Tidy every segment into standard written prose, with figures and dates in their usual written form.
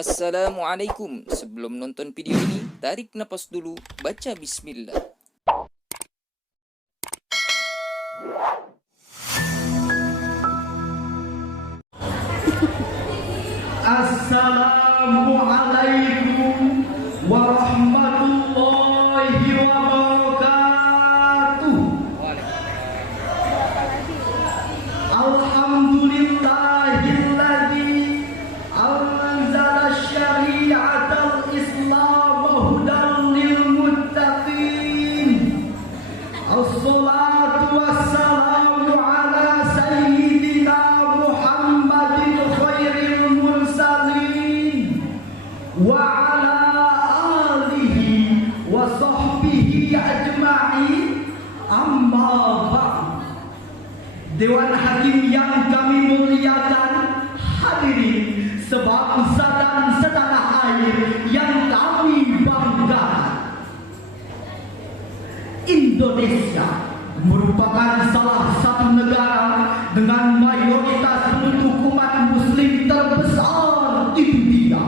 Assalamualaikum. Sebelum nonton video ini, tarik napas dulu, baca bismillah. Assalamualaikum warahmatullahi wabarakatuh. Alhamdulillahilladzi anzala syari'atal Islam hudan lil muttaqin. Assalatu wassalamu ala sayyidina Muhammadin khairil mursalin wa ala alihi wa sahbihi ajma'in. Amma ba'd. Dewan Hakim yang kami muliakan, hadirin sebangsa dan setanah air yang kami banggakan. Indonesia merupakan salah satu negara dengan mayoritas penduduk umat muslim terbesar di dunia.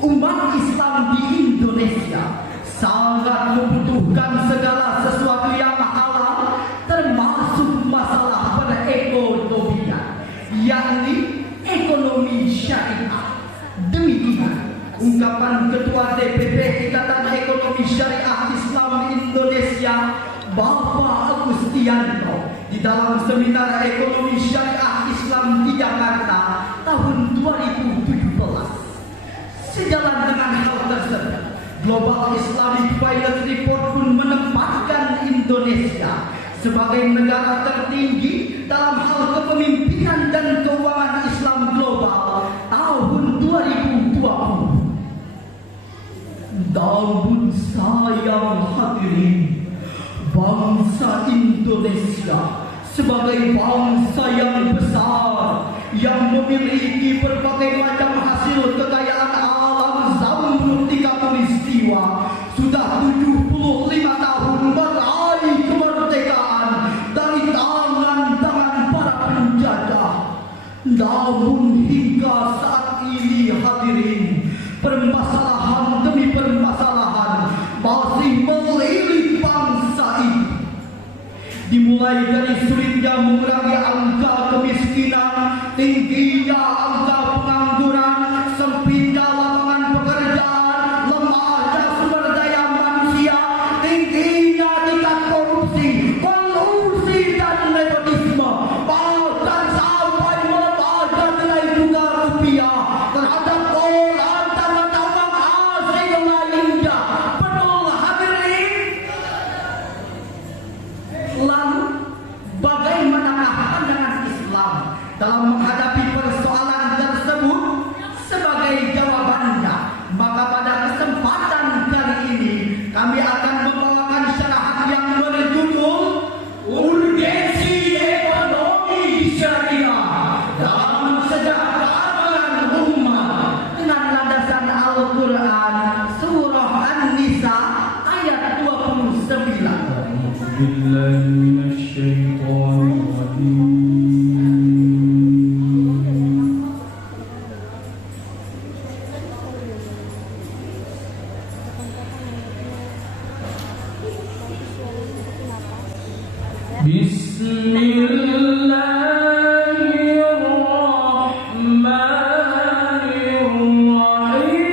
Umat Islam di Indonesia sangat membutuhkan segala sesuatu yang halal, termasuk masalah perekonomian, yakni ekonomi syariah. Demikian ungkapan Ketua DPP Ikatan Ekonomi Syariah Islam Indonesia, Bapak Agustianto, di dalam seminar ekonomi syariah Islam di Jakarta tahun 2017. Sejalan dengan hal tersebut, Global Islamic Finance Report pun menempatkan Indonesia sebagai negara tertinggi dalam hal kepemimpinan dan keuangan Islam global tahun 2020. Namun sayang hadirin, bangsa Indonesia sebagai bangsa yang besar yang memiliki berbagai macam hasil kekayaan alam zamrud di khatulistiwa sudah 75 tahun meraih kemerdekaan dari tangan-tangan para penjajah. Namun hingga saat ini hadirin, permasalahan demi permasalahan masih melilit bangsa ini. Dimulai dari sulitnya mengurangi angka kemiskinan, tingginya angka pengangguran, sempitnya lapangan pekerjaan, lemahnya sumber daya manusia, tingginya tingkat korupsi, kolusi dan nepotisme, bahkan sampai melemahnya nilai tukar rupiah terhadap dolar dan mata uang asing lainnya. Betul hadirin? Lalu bagaimanakah pandangan Islam dalam menghadapi persoalan tersebut? Sebagai jawabannya, maka pada kesempatan kali ini kami akan membawakan syarahan yang berjudul Urgensi Ekonomi Syariah dalam Kesejahteraan Umat dengan landasan Al-Quran Surah An-Nisa ayat 29. بالله من الشيطان الرجيم. بسم الله الرحمن الرحيم.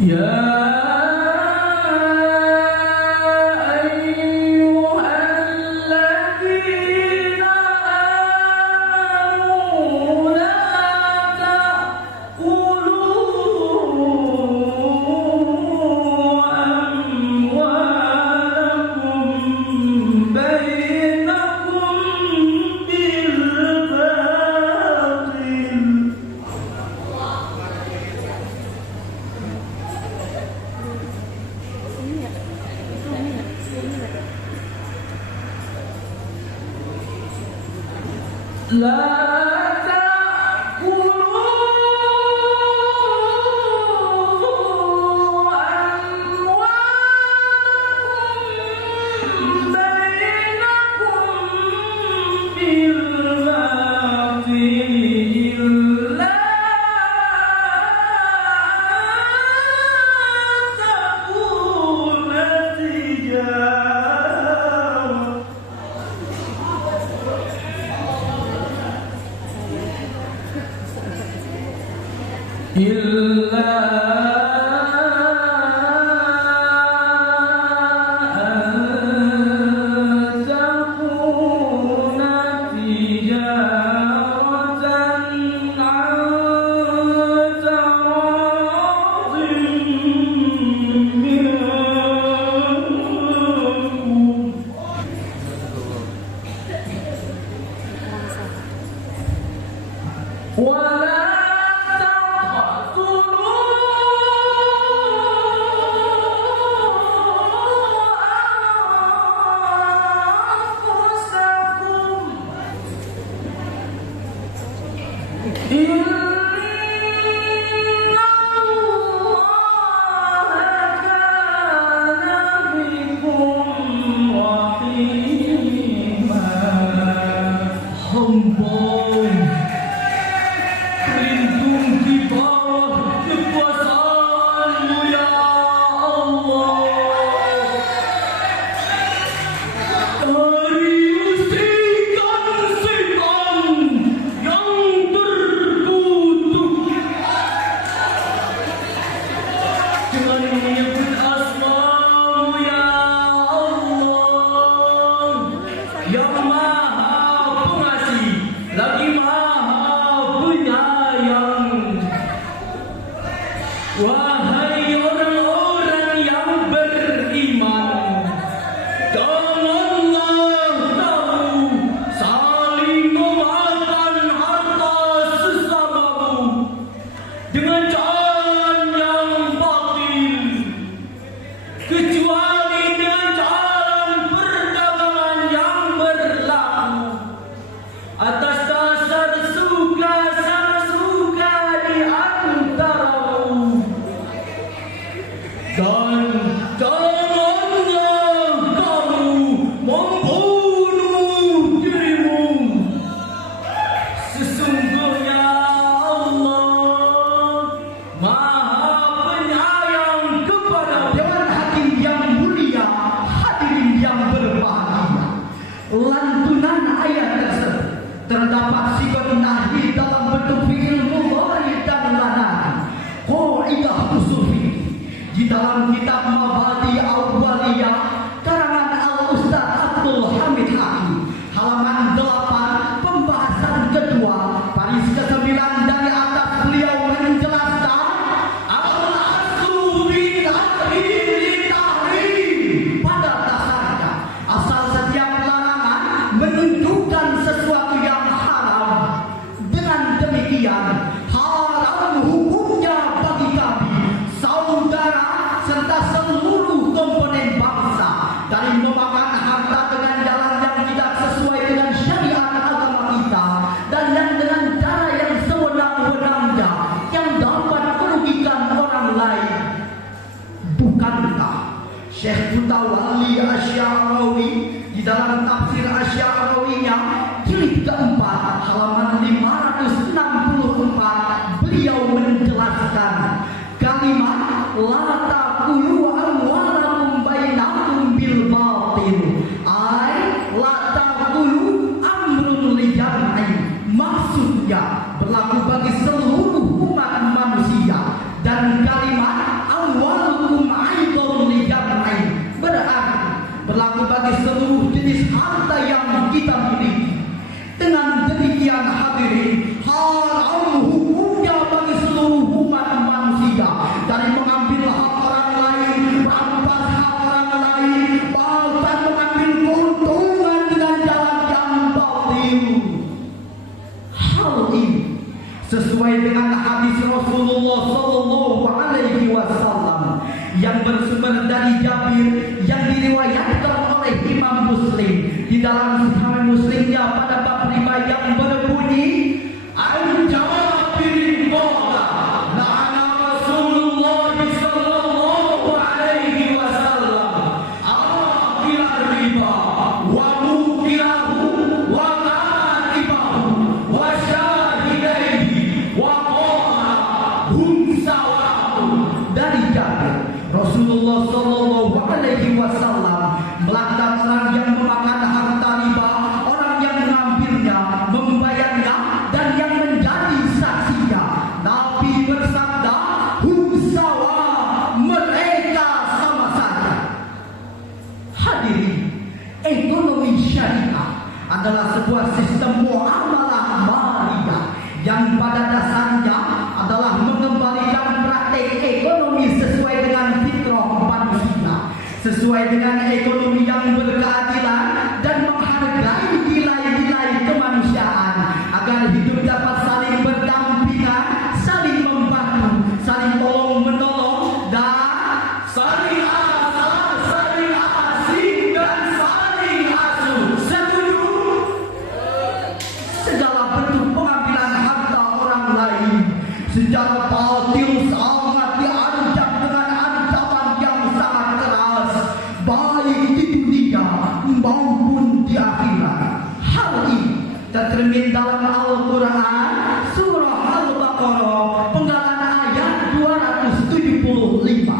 يا لا تأكلوا أموالكم بينكم بالباطل إلا تكون تجارة إلا أن تكون تجارة عن تراض منكم ولا Pelindung di bawah kekuasaan-Mu ya Allah. Dari usikan setan yang terkutuk, dengan menyebut asma-Mu ya Allah, yang Maha Pengasih lagi Maha Penyayang. Wahai orang-orang yang beriman, janganlah kamu saling memakan harta sesamamu dengan cara yang batil, kecuali dengan cara perdagangan yang berlaku atas dasar suka sama suka di antaramu. Dan janganlah kamu membunuh dirimu. Sesungguhnya Allah Maha Penyayang kepada Dewan Hakim yang mulia, hadirin yang berbahagia. Lantunan ayat tersebut terdapat sifat nahi dalam bentuk fi'il mudhari dan lanari. Qaidah usul fikih di dalam kitab Mabadi Awwaliyah karangan Al-Ustaz Abdul Hamid Hakim, halaman 8, pembahasan kedua, baris ke-9 dari atas, beliau menjelaskan al-aslu fi tahrim, pada dasarnya asal setiap larangan menunjukkan sesuatu yang haram. Dengan demikian haram hukumnya bagi kami, saudara serta seluruh komponen bangsa, dari memakan harta dengan jalan yang tidak sesuai dengan syariat agama kita, dan yang dengan cara yang sewenang-wenangnya yang dapat merugikan orang lain. Bukankah Syekh Mutawalli Asy'arawi di dalam tafsir Asy'arawinya jilid keempat halaman 564 beliau menjelaskan kalimat la taqulu amwalakum bainakum bil batil, ay la taqulu amrun li jam'i, maksudnya berlaku bagi seluruh umat manusia, dan kalimat amwalukum aidon li jam'i berarti berlaku bagi seluruh jenis harta yang kita miliki. Dengan demikian hadirin, haram hukumnya bagi seluruh umat manusia, dari mengambil hak orang lain, merampas hak orang lain, bahkan mengambil keuntungan dengan jalan yang batil. Hal ini sesuai dengan hadis Rasulullah Sallallahu Alaihi Wasallam yang bersumber dari Jabir yang diriwayatkan oleh Imam Muslim di dalam Sahih Muslimnya pada bab 5 yang sebuah sistem muamalah maliyah yang pada dasarnya adalah mengembalikan praktek ekonomi sesuai dengan fitrah manusia, sesuai dengan ekonomi yang berkeadilan dan menghargai nilai-nilai kemanusiaan agar hidup dapat saling berdampingan, saling membantu, saling tolong menolong dan saling asing dan saling asuh. Setuju? Segala bentuk pengambilan harta orang lain secara batil sangat diancam dengan ancaman yang sangat keras, baik di dunia maupun di akhirat. Hal ini tercermin dalam Al-Quran surah Al-Baqarah penggalan ayat 275.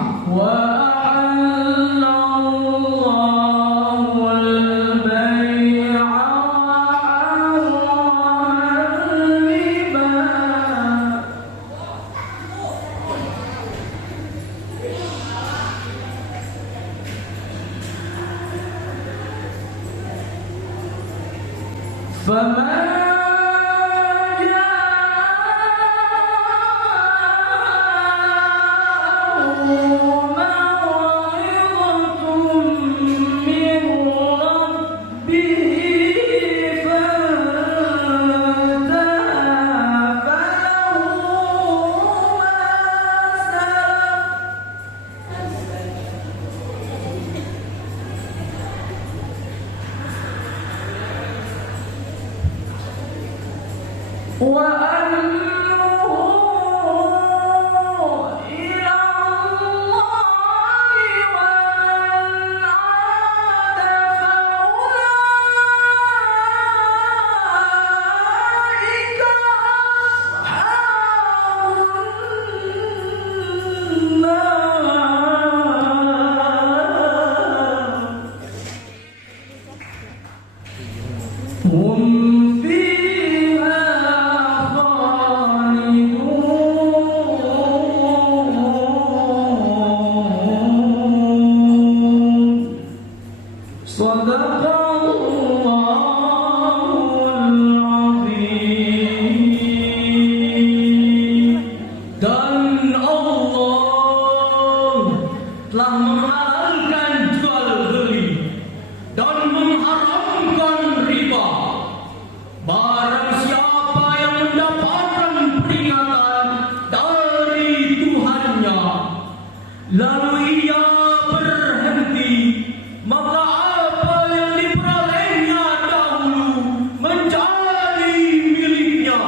Lalu ia berhenti, maka apa yang diperolehnya dahulu menjadi miliknya,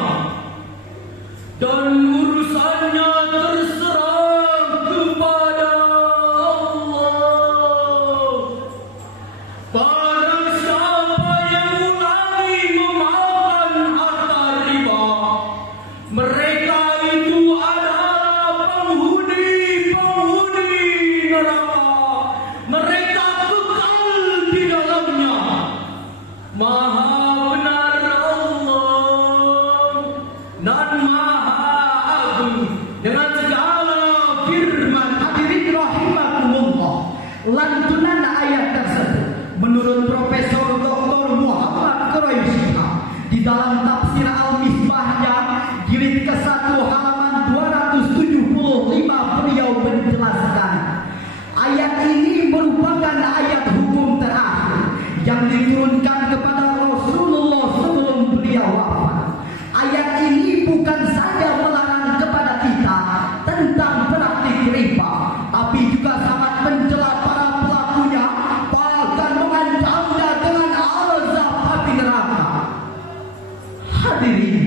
dan urusannya terserah kepada Allah. Barang siapa yang ulangi memakan harta riba, mereka itu adalah penghuni neraka. Mereka kekal di dalamnya. Maha benar Allah dan Maha Agung dengan segala firman. Hadirin rahimakumullah, lantunan ayat tersebut menurut Profesor Dr. Muhammad Quraisy di dalam tafsir Al-Misbahnya jilid ke-1 halaman 275 beliau menjelaskan, ayat ini merupakan ayat hukum terakhir yang diturunkan kepada Rasulullah sebelum beliau wafat. Ayat ini bukan saja melarang kepada kita tentang praktik riba, tapi juga sangat mencela para pelakunya, bahkan mengancamnya dengan azab api neraka. Hadirin,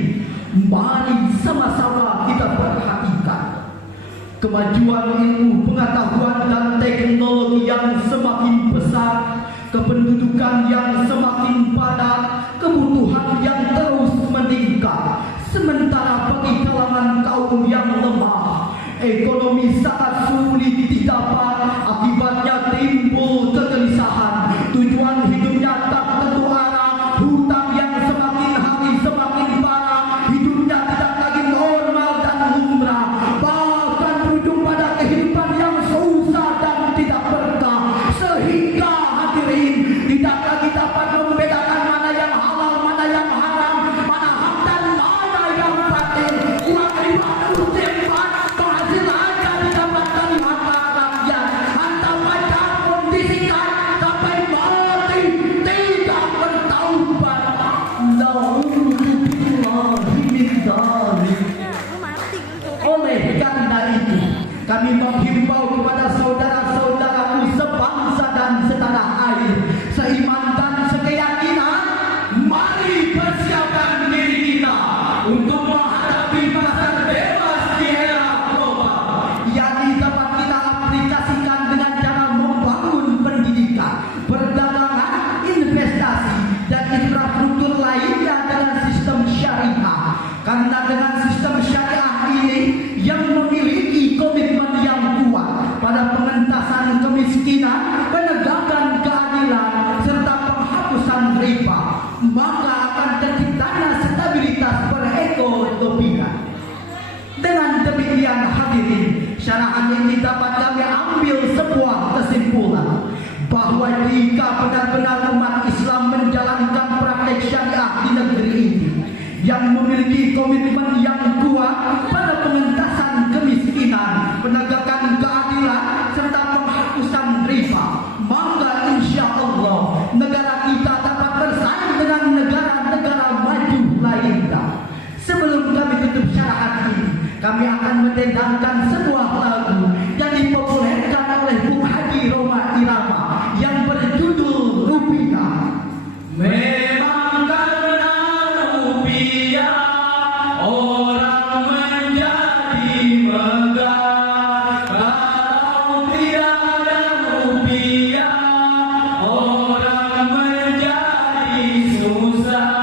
mari sama-sama kita perhatikan kemajuan ilmu pengetahuan dan teknologi yang semakin besar, kependudukan yang semakin padat, kebutuhan yang terus meningkat. Sementara bagi kalangan kaum yang lemah, ekonomi sangat sulit didapat, akibatnya timbul kegelisahan, tujuan hidupnya tak tentu arah, hutang yang semakin hari semakin parah, hidupnya tidak lagi normal dan lumrah, bahkan berujung pada kehidupan yang susah dan tidak berkah, sehingga hadirin tidak lagi dapat membedakan mana yang halal, mana Oleh karena itu, kami menghimbau kepada saudara-saudaraku sebangsa dan setanah air, seiman dan sekeyakinan, mari persiapkan diri kita untuk menghadapi pasar bebas di era global yang dapat kita aplikasikan dengan cara membangun pendidikan, perdagangan, investasi, dan infrastruktur lainnya dengan sistem syariah. Karena dengan sistem syariah ini yang memiliki komitmen yang kuat pada pengentasan kemiskinan, penegakan keadilan, serta penghapusan riba, maka akan terciptanya stabilitas perekonomian. Dengan demikian hadirin, syarahan ini dapat kami ambil sebuah kesimpulan bahwa jika benar-benar umat Islam menjalankan praktek syariah di negeri ini yang memiliki komitmen yang kuat pada pengentasan kemiskinan, penegakan keadilan, serta penghapusan riba, maka insya Allah negara kita dapat bersaing dengan negara-negara maju lainnya. Sebelum kami tutup syarahan ini, kami akan mendendangkan sebuah lagu yang dipopulerkan oleh Bung Haji Roma Irama yang berjudul Rupiah. Memang karena rupiah orang menjadi megah, kalau tidak ada rupiah orang menjadi susah.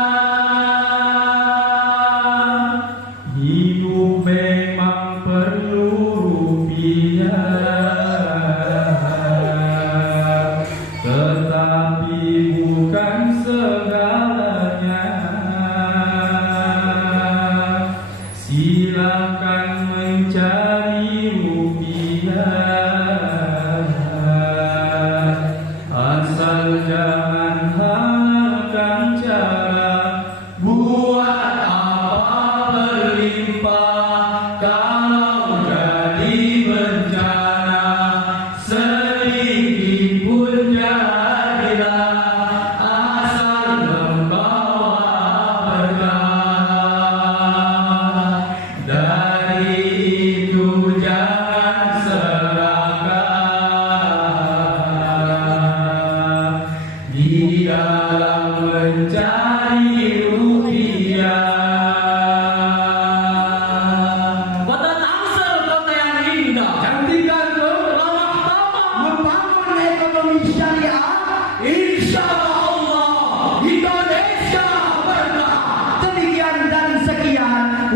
Hidup memang perlu rupiah, tetapi bukan segalanya. Silakan mencari rupiah, asal jangan halalkan cara buat apa berlimpah. Kalau jadi bencana sedikit pun jadilah, asal membawa berkah. Dari itu jangan serakah di dalam mencari rupiah. Kota Tangsel, kota yang indah, yang digandung ramah tamah, membangun ekonomi syariah. Insya Allah Indonesia berkah. Demikian dan sekian.